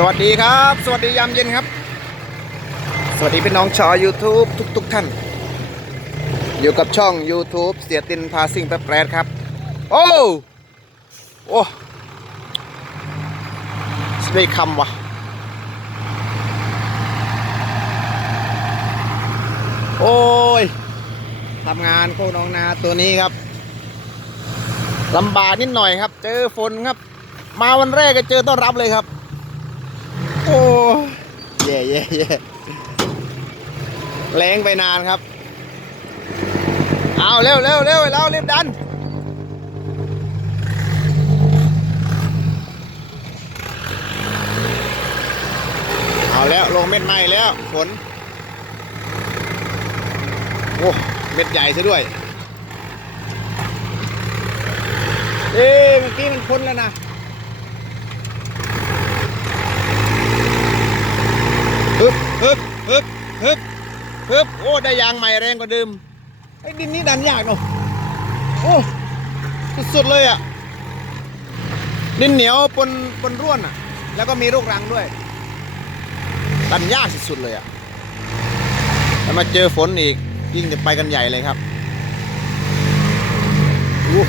สวัสดีครับ สวัสดียามเย็นครับ สวัสดีพี่น้องชาว YouTube ทุกทุกๆท่าน อยู่กับช่อง YouTube เสียตินพาซิ่งแป๊บแปรดครับ โอ้โอ้สได้คำวะโอ้ยทำงานโคน้องนาตัวนี้ครับลำบากนิดหน่อยครับ เจอฝนครับ มาวันแรกก็เจอต้อนรับเลยครับ เย่เย่เย่แรงไปนานครับ เอาเร็วเร็วเร็วเรารีบดัน เอาแล้วลงเม็ดใหม่แล้วฝนโอ้เม็ดใหญ่ซะด้วย เอ๊เมื่อกี้มันพ้นแล้วนะ ฮึบฮึบฮึบฮึบฮึบโอ้ได้ยางใหม่แรงกว่าเดิมไอ้ดินนี้ดันยากเนาะโอ้สุดๆเลยอะดินเหนียวปนปนร่วนอะ แล้วก็มีลูกรังด้วยดันยากสุดๆเลยอะแล้วมาเจอฝนอีกยิ่งจะไปกันใหญ่เลยครับอู้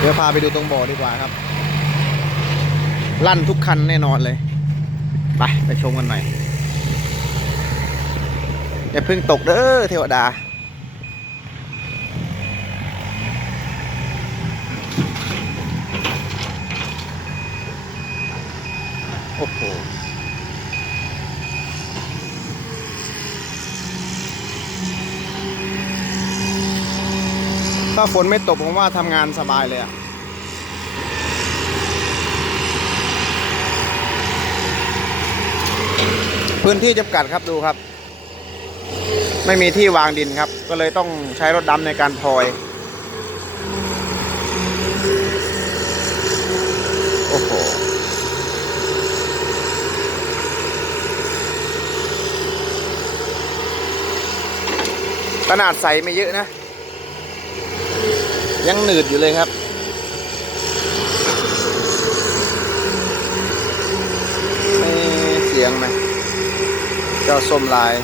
เดี๋ยว พาไปดูตรงบ่อดีกว่าครับ ลั่นทุกคันแน่นอนเลย ไปไปชมกันหน่อย อย่าเพิ่งตกเด้อเทวดาโอ้โหถ้าฝนไม่ตกผมว่าทำงานสบายเลยอะ พื้นที่จำกัดครับดูครับ ไม่มีที่วางดินครับ ก็เลยต้องใช้รถดำในการพลอย โอ้โหขนาดใสไม่เยอะนะ ยังหนืดอยู่เลยครับ เจ้าส้มลาย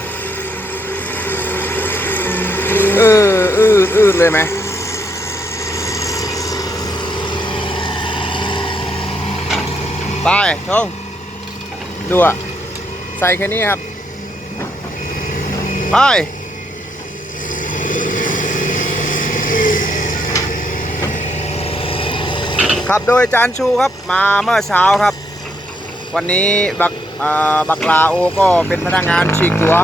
เอออืดอืดเลยไหมไปชงดูอะใส่แค่นี้ครับ ไป ขับโดยจานชูครับ มาเมื่อเช้าครับ วันนี้บักบักลาโอก็เป็นพนักงานฉีกตัว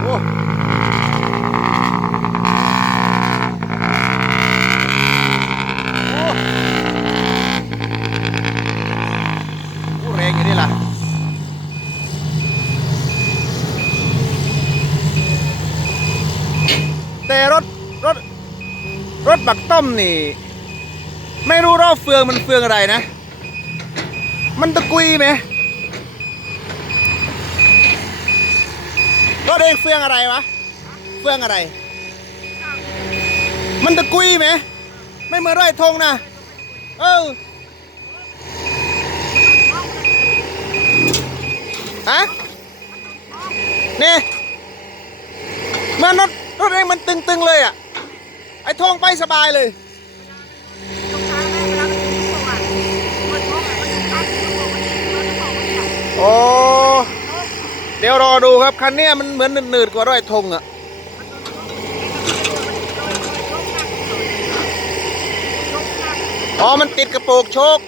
โอ้โอ้โอ้แรงอยู่นี่ล่ะแต่รถรถรถบักต้มนี่ ไม่รู้รอบเฟืองมันเฟืองอะไรนะ มันตะกุยไหมรถเองเฟืองอะไรวะ เฟืองอะไร มันตะกุยไหม ไม่เหมือนไรทงนะ เออฮะเนี่เหมันรถรถเองมันตึงๆเลยอะ ไอ้ทงไปสบายเลย โอ้ เดี๋ยวรอดูครับคันนี้มันเหมือนหนืดๆกว่าร้อยธงอะอ๋อมันติดกระโปรงโชค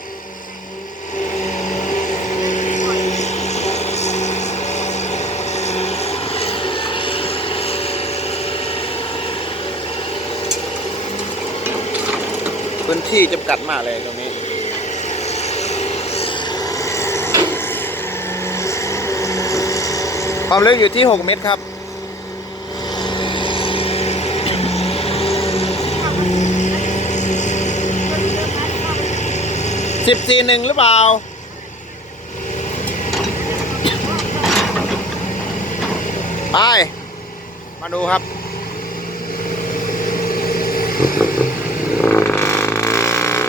พื้นที่จำกัดมากเลยตรงนี้ ความลึกอยู่ที่ 6 เมตรครับ สิบสี่หนึ่งหรือเปล่า ไป มาดูครับ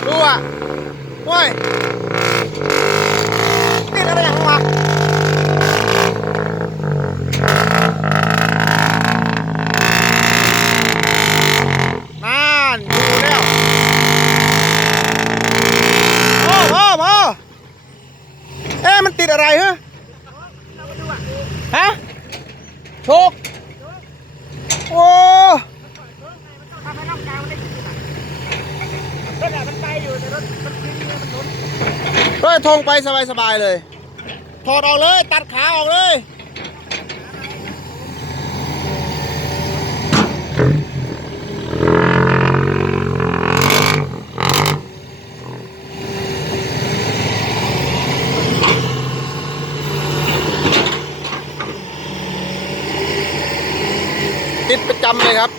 ดูอะเว้ยนี่อะไรอย่างวะนั่นดูแล้วโอ้โหโอ้เอ๊ะมันติดอะไรฮะฮะโชกโอ้ ทำให้ร่างกายมันได้ยืดอะรถอะ มันไปอยู่แต่รถมันทิ้งเฮ้ยทงไปสบายๆเลย ถอดออกเลย ตัดขาออกเลย ติดประจำเลยครับ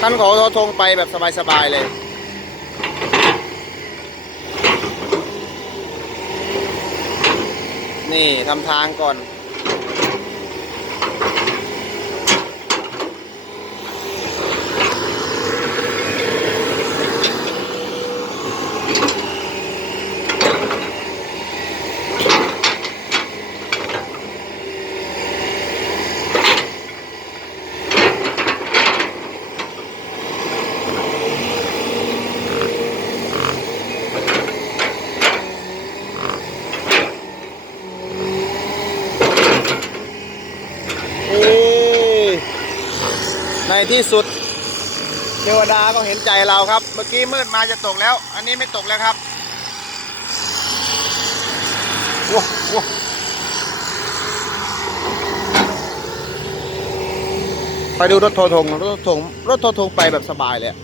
คันของทอทงไปแบบสบาย ๆ เลย นี่ทำทางก่อนใน ที่สุดเทวดาก็เห็นใจเราครับ เมื่อกี้มืดมาจะตกแล้ว อันนี้ไม่ตกแล้วครับว้โว้ไปดูรถโททงรถโททงรถโททงไปแบบสบายเลย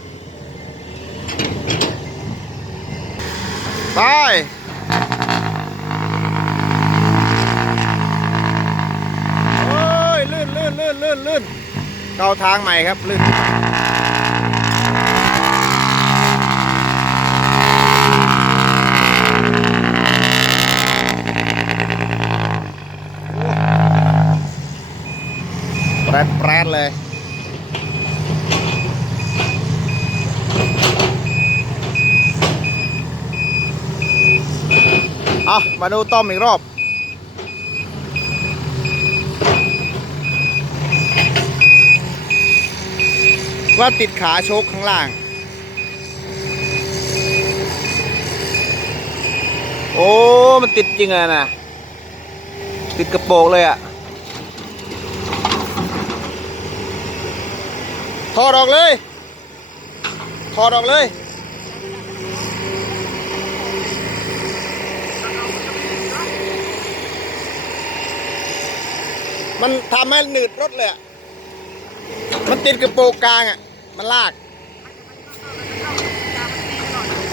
ไป เข้าทางใหม่ครับลื่นแปรดแปรดเลยเอามาดูต้อมอีกรอบ ว่าติดขาโชกข้างล่าง โอ้ มันติดจริงอะนะ ติดกระโปรงเลยอะถอดออกเลยถอดออกเลยมันทำให้หนืดรถเลยอะมันติดกระโปรงกลางอะ มันลาก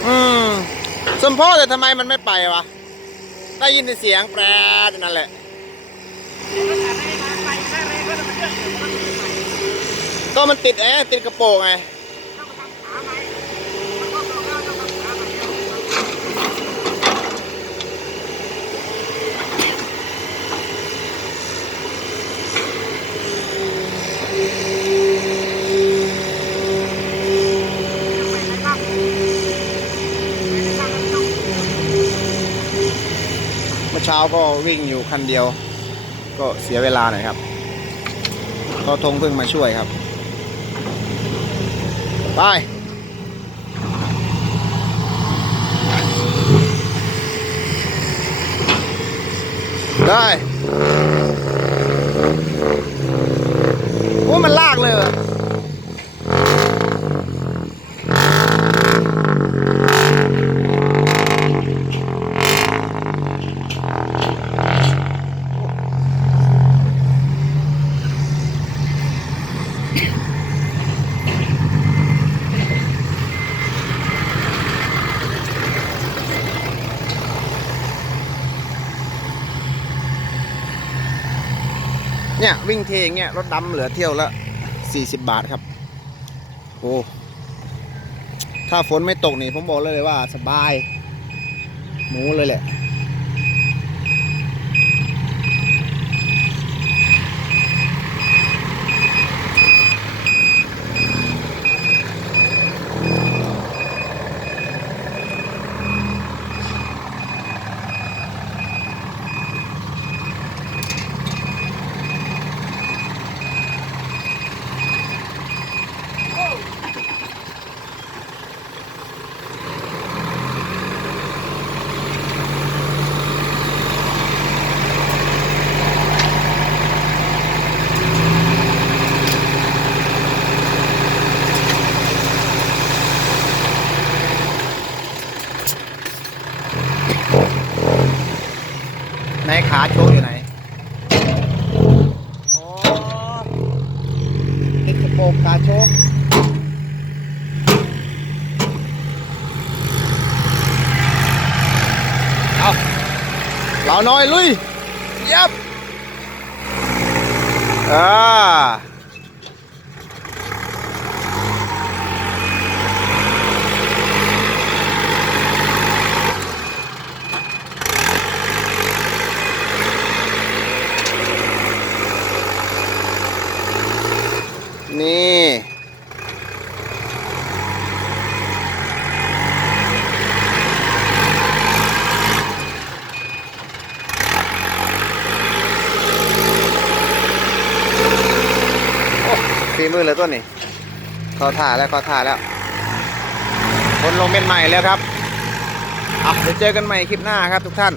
อืมสมพ่อแต่ทำไมมันไม่ไปวะ ได้ยินแต่เสียงแปรดนั่นแหละรถอะไม่ได้มาไปแค่เร่งรถมันเยอะเดี๋ยวมันไม่ไปก็มันติดไงติดกระโปรงไง ต้องมาทำขาใหม่มันก็บอกว่าต้องทำขาใหม่ เมื่อเช้าก็วิ่งอยู่คันเดียว ก็เสียเวลาหน่อยครับก็ทงเพิ่งมาช่วยครับ ไปได้โอ้มันลากเลยเหรอ เนี่ยวิ่งเทอย่างเงี้ยรถดำเหลือเที่ยวละ40บาทครับ โอ้ถ้าฝนไม่ตกนี่ผมบอกเลยว่าสบาย หมูเลยแหละาโชกอยู่ไหนอ๋อติดกระโปรงกาโชกเอาเราน้อยลุยเยับอ่า นี่ โอ้ฝีมือเลยต้นนี่เขาท่าแล้วขาท่าแล้ว คนลงเป็นใหม่แล้วครับอะเดี๋ยวเจอกันใหม่คลิปหน้าครับทุกท่าน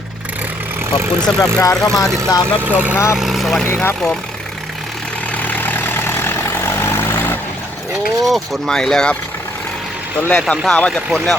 ขอบคุณสำหรับการเข้ามาติดตามรับชมครับ สวัสดีครับผม โอ้คนใหม่แล้วครับต้นแรกทำท่าว่าจะพ้นแล้ว